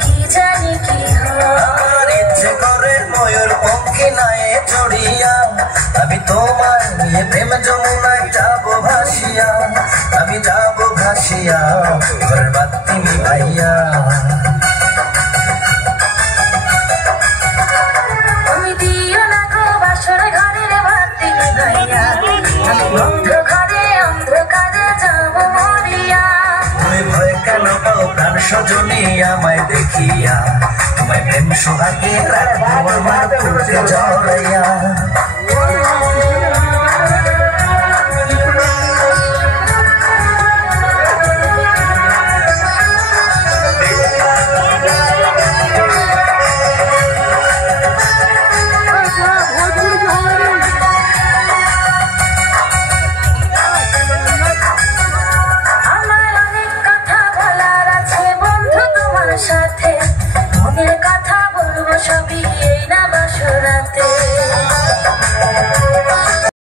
কি জানি কি হয় ইচ্ছে করে ময়ূর পঙ্খী নায়ে চড়িয়া আমি তোমার নিয়ে প্রেম যমুনায় যাবো ভাসিয়া আমি যাবো ভাসিয়া ঘরের বাতি নিভাইয়া তুমি দিও না গো বাসর ঘরের বাতি নিভাইয়া আমি অন্ধকারে অন্ধকারে যাবো মরিয়া তুমি ভয় কেন পাও প্রাণ সজনী আমায় দেখিয়া তোমায় প্রেম সোহাগে রাখবো আমার পুজো জড়াইয়া